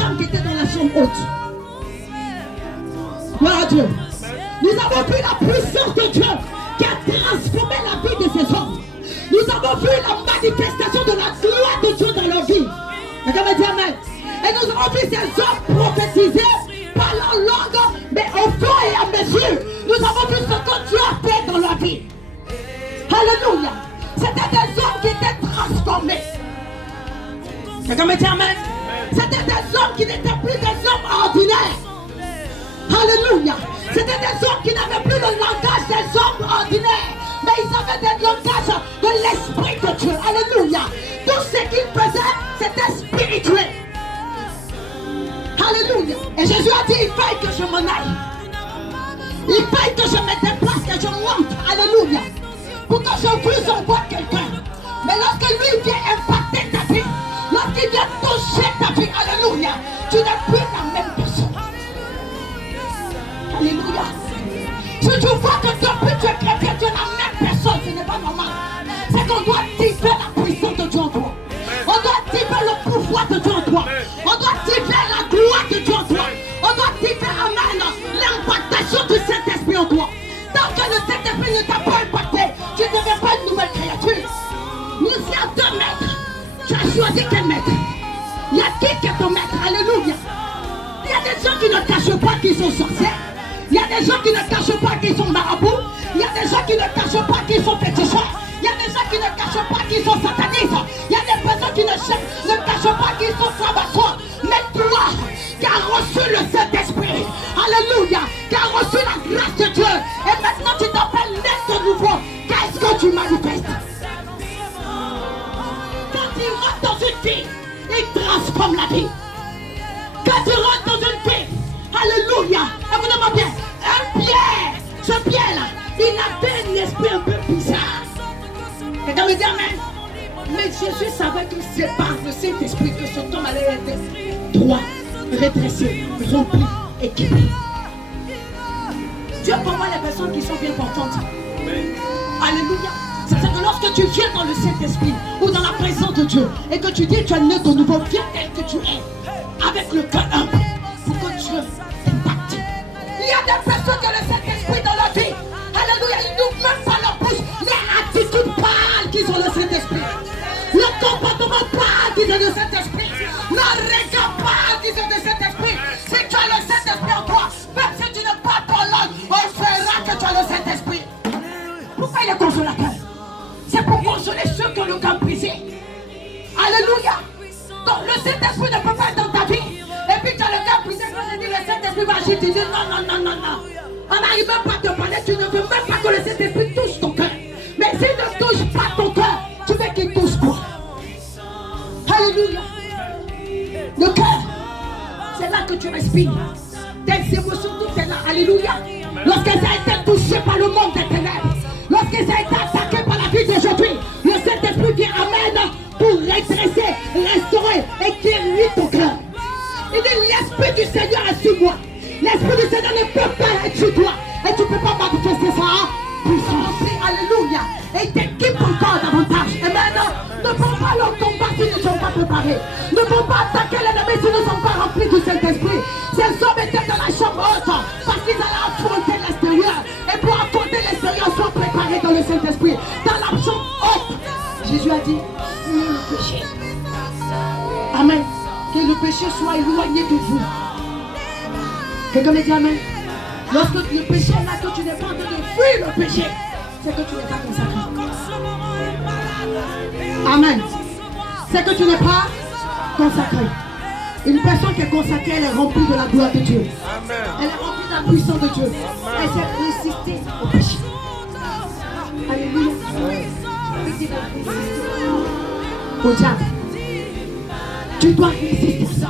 femmes qui étaient dans la chambre haute. Gloire à Dieu. Nous avons vu la puissance de Dieu qui a transformé la vie de ces hommes. Nous avons vu la manifestation de la gloire de Dieu dans leur vie. Quelqu'un dit amen. Et nous avons vu ces hommes prophétiser par leur langue, mais au fur et à mesure, nous avons vu ce que Dieu a fait dans leur vie. Alléluia. C'était des hommes qui étaient transformés. Quelqu'un me dit amen. C'était des hommes qui n'étaient plus des hommes ordinaires. Alléluia. C'était des hommes qui n'avaient plus le langage des hommes ordinaires, mais ils avaient des langages de l'Esprit de Dieu. Alléluia. Tout ce qu'ils faisaient, c'était spirituel. Alléluia. Et Jésus a dit, il faille que je m'en aille. Il faille que je me déplace, que je monte. Alléluia. Pour que je puisse envoyer quelqu'un. Mais lorsque lui vient impacter ta vie, lorsqu'il vient toucher ta vie, alléluia, tu n'es plus la même personne. Alléluia. Si tu vois que depuis tu es chrétien, tu es la même personne, ce n'est pas normal. C'est qu'on doit activer la puissance de Dieu en toi. On doit activer le pouvoir de Dieu en toi. On doit activer la gloire de Dieu en toi. On doit activer, amen, l'impactation du Saint-Esprit en toi. Tant que le Saint-Esprit ne t'a pas impacté, tu ne deviens pas une nouvelle créature. Nous y a 2 maîtres. Tu as choisi quel maître? Il y a qui est ton maître? Alléluia. Il y a des gens qui ne cachent pas qu'ils sont sorciers. Il y a des gens qui ne cachent pas qu'ils sont marabouts. Il y a des gens qui ne cachent pas qu'ils sont féticheurs. Il y a des gens qui ne cachent pas qu'ils sont satanistes. Il y a des personnes qui ne cachent pas qu'ils sont francs-maçons. Mais toi, qui as reçu le Saint-Esprit, alléluia, qui as reçu la grâce de Dieu, et maintenant tu t'appelles naître de nouveau, qu'est-ce que tu manifestes? Quand tu rentres dans une vie, il transforme la vie. Quand tu rentres dans une vie, alléluia, écoutez-moi bien, un Pierre, ce Pierre-là, il avait un esprit un peu bizarre. Quelqu'un me dit amen. Mais Jésus savait que c'est par le Saint-Esprit que cet homme allait être droit, redressé, rempli, équipé. Dieu pourvoit les personnes qui sont bien portantes. Alléluia. C'est que lorsque tu viens dans le Saint-Esprit ou dans la présence de Dieu et que tu dis tu es né de nouveau, viens tel que tu es, avec le cœur humble, pour que Dieu t'impacte. Il y a des personnes qui ont le Saint-Esprit dans leur vie. Alléluia. Ils n'ouvrent même pas leur bouche. Les attitudes pâles qu'ils ont le Saint-Esprit. Le comportement pâle qu'ils ont le Saint-Esprit. Le regard pâle qu'ils ont le Saint-Esprit. Si tu as le Saint-Esprit en toi, même si tu ne parles pas langue, on verra que tu as le Saint-Esprit. Pourquoi il est consolateur? C'est pour consoler ceux qui ont le cœur brisé. Alléluia. Donc le Saint-Esprit ne peut pas être dans ta vie. Et puis tu as le cœur brisé. Quand je dis le Saint-Esprit va agir, tu dis non. On n'arrive même pas à te parler. Tu ne veux même pas que le Saint-Esprit touche ton cœur. Mais s'il ne touche pas ton cœur, tu veux qu'il touche toi. Alléluia. Le cœur, c'est là que tu respires. Tes émotions, tout est là. Alléluia. Lorsque ça a été touché par le monde des ténèbres, lorsque ça a été attaqué par la vie d'aujourd'hui, le Saint-Esprit vient amène pour redresser, restaurer et guérir ton cœur. Il dit l'Esprit du Seigneur est sur moi. L'Esprit du Seigneur ne peut pas être sur toi. Et tu ne peux pas manifester ça. Puissance. Alléluia. Et il t'équipe encore davantage. Et maintenant, ne prends pas leur combat s'ils ne sont pas préparés. Ne prends pas attaquer l'ennemi s'ils ne sont pas remplis du Saint-Esprit. Ces hommes étaient dans la chambre haute parce qu'ils allaient affronter l'extérieur. Et pour affronter l'extérieur, soient préparés dans le Saint-Esprit. Dans la chambre haute, Jésus a dit, fuyez le péché. Amen. Que le péché soit éloigné de vous. Quelqu'un me dit amen. Lorsque le péché est là, que tu n'es pas en train de fuir le péché, c'est que tu n'es pas consacré. Amen. C'est que tu n'es pas consacré. Une personne qui est consacrée, elle est remplie de la gloire de Dieu. Amen. Elle est remplie de la puissance de Dieu. Elle s'est résistée au péché. Alléluia. Au diable. Tu dois résister ça.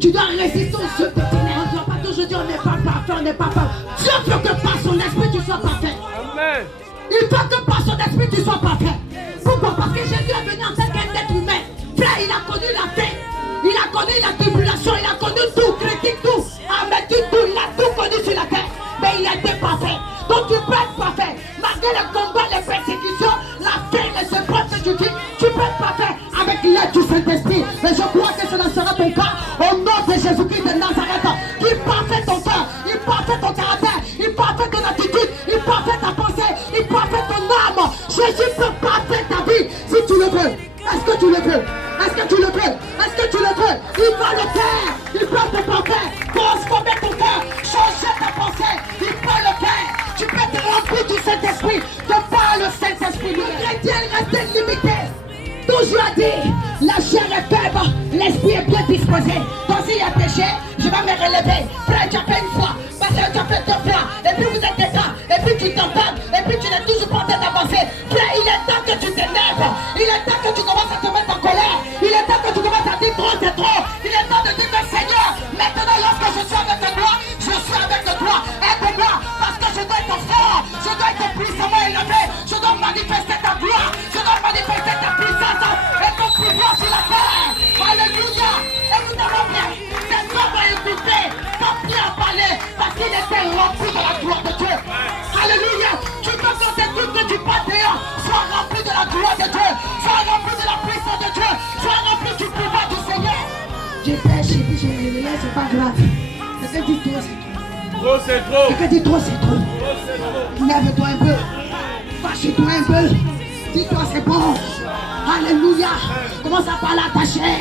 Tu dois résister aux yeux de ténèbres. On ne doit pas toujours dire on n'est pas parfait, on n'est pas parfait. Dieu veut que par son esprit tu sois parfait. Amen. Il veut que par son esprit tu sois parfait. Pourquoi? Parce que Jésus est venu en tant qu'un être humain. Frère, il a connu la paix. Il a connu la tribulation. Il a connu tout, critique tout. Amen, tout. Il a tout connu sur la terre. Mais il a été parfait. Donc tu peux être parfait. Malgré les combats, les persécutions, la paix, les épreuves que tu vis, tu peux être parfait avec l'aide du Saint-Esprit. Mais je crois que cela sera ton cas au faire. Il peut te faire. Transformer ton cœur. Changer ta pensée. Il peut le faire. Tu peux te remplir du Saint-Esprit. De par le Saint-Esprit. Le chrétien reste limité. Toujours dit, la chair est faible, l'esprit est bien disposé. Donc s'il y a péché, je vais me relever. Frère, tu as fait une fois, pasteur, tu as fait 2 fois, et puis vous êtes des gars, et puis tu t'entends, et puis tu n'es toujours pas en train d'avancer. Frère, il est temps que tu t'énerves, il est temps que tu commences à te mettre en colère, il est temps que tu commences à dire trop, c'est trop. Il est temps de dire, mais Seigneur, maintenant lorsque je suis avec toi, je suis avec toi, aide-moi, parce que je dois être fort, je dois être puissamment élevé, je dois manifester ta gloire, je dois manifester ta puissance et ton pouvoir sur la terre. Alléluia. Écoutez-moi bien, cet homme a écouté, pas bien parler, parce qu'il était rempli de la gloire de Dieu. Alléluia. Tu peux quand t'écoutes du Panthéon, sois rempli de la gloire de Dieu, sois rempli de la puissance de Dieu, sois rempli du pouvoir du Seigneur. J'ai péché, puis j'ai réveillé, c'est pas grave. Quelqu'un dit trop, c'est trop. Trop, c'est trop. Quelqu'un dit trop, c'est trop. Lève-toi un peu. Fâche-toi un peu. Dis-toi, c'est bon. Alléluia. Commence à parler à ta chair.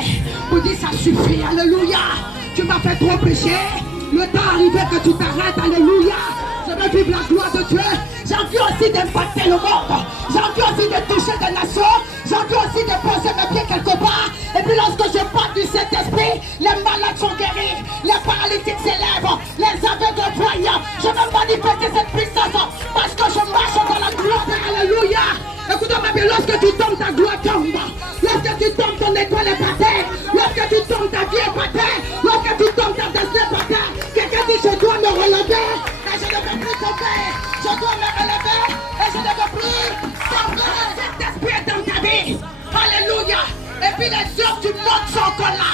Pour dire, ça suffit. Alléluia. Tu m'as fait trop pécher. Le temps arrivé que tu t'arrêtes. Alléluia. Je veux vivre la gloire de Dieu. J'ai envie aussi d'impacter le monde. J'ai envie aussi de toucher des nations. J'ai envie aussi de poser mes pieds quelque part. Et puis lorsque je parle du Saint-Esprit, les malades sont guéris, les paralytiques s'élèvent, les aveugles voyants. Je veux manifester cette puissance parce que je marche dans la gloire de Alléluia. Écoute-moi bien, lorsque tu tombes, ta gloire tombe. Lorsque tu tombes, ton étoile est par terre. Lorsque tu tombes, ta vie est par terre. Lorsque tu tombes, ta destinée est par terre. Quelqu'un dit, je dois me relever et je ne veux plus tomber. Je dois me relever et je ne veux plus tomber. Cet esprit est dans ta vie. Alléluia. Et puis les œuvres du monde sont encore là.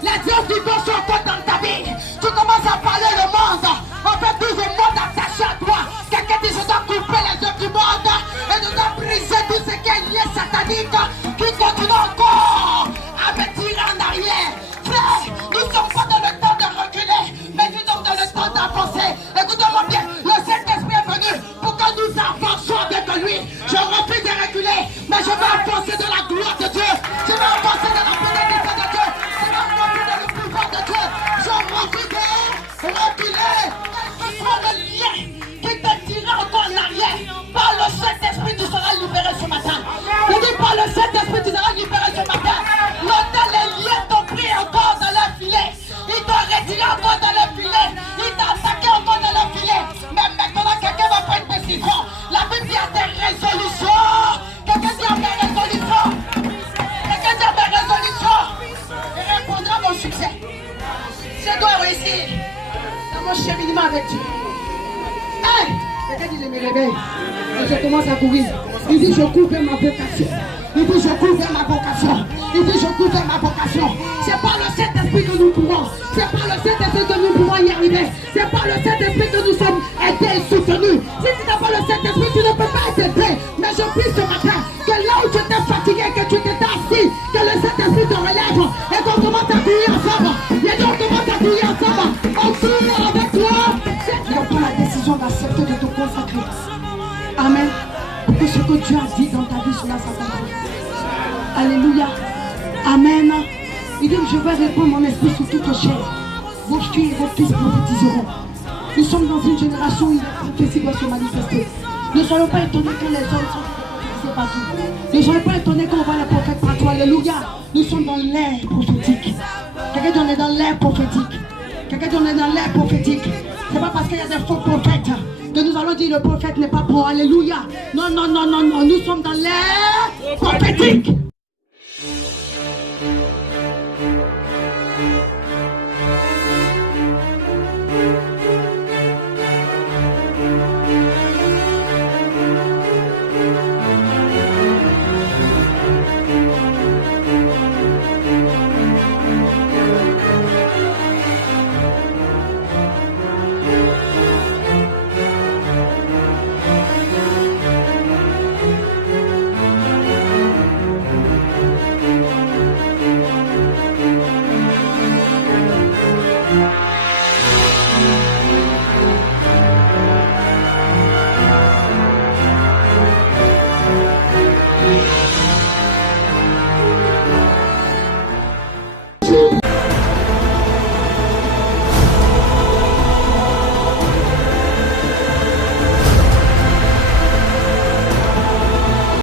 Les œuvres du monde sont encore dans ta vie. Tu commences à parler le monde. En fait, tout le monde attaché à toi. Quelqu'un dit, je dois couper les œuvres du monde. Et je dois briser tout ce qui est lié satanique. Qui continue encore à me tirer en arrière. Frère, nous ne sommes pas dans le temps de reculer. Mais nous sommes dans le temps d'avancer. Écoutez-moi bien. Le Saint-Esprit est venu pour que nous avancions avec lui. Je refuse de reculer. Mais je vais avancer dans la gloire de Dieu. Je vais avancer dans la bénédiction de Dieu. Je vais avancer dans le pouvoir de Dieu. Je refuse de reculer. Que ce soit le lien qui te tire encore en arrière. Par le Saint-Esprit, tu seras libéré ce matin. Je dis par le Saint-Esprit, tu seras libéré ce matin. Longtemps les liens t'ont pris encore dans le filet. Ils t'ont retiré encore dans le filet. Ils t'ont attaqué encore dans le filet. Mais maintenant, quelqu'un va prendre une décision. La Bible dit à des résolutions. Quelqu'un dit à mes résolutions. Quelqu'un dit à mes résolutions. Et répondra à mon succès. Je dois réussir dans mon cheminement avec Dieu. Hey! Quelqu'un dit, je me réveille. Et je commence à courir. Il dit, je cours vers ma vocation. Il dit, je cours vers ma vocation. Il dit, je cours vers ma vocation. C'est par le Saint-Esprit que nous courons. C'est par le Saint-Esprit que nous pouvons y arriver. C'est par le Saint-Esprit que nous sommes aidés et soutenus. Si tu n'as pas le Saint-Esprit, tu ne peux pas être aidé. Mais je prie ce matin que là où tu t'es fatigué, que tu t'es assis, que le Saint-Esprit te relève et qu'on commence à courir ensemble. Et qu'on commence à courir ensemble. On court avec toi. Et on prend la décision d'accepter de te consacrer. Amen. Pour que ce que Dieu a dit dans ta vie, cela s'accomplisse. Alléluia. Amen. Il dit, je vais répandre mon esprit sur toute chair. Vos filles et vos fils prophétiseront. Nous sommes dans une génération où la prophétie doit se manifester. Ne soyons pas étonnés quand les hommes sont prophétisés partout. Ne soyons pas étonnés quand on voit les prophètes partout. Alléluia. Nous sommes dans l'ère prophétique. Quelqu'un dit on est dans l'ère prophétique. Quelqu'un dit on est dans l'ère prophétique. C'est pas parce qu'il y a des faux prophètes que nous allons dire le prophète n'est pas bon. Alléluia. Non, non, non, non, non. Nous sommes dans l'ère prophétique.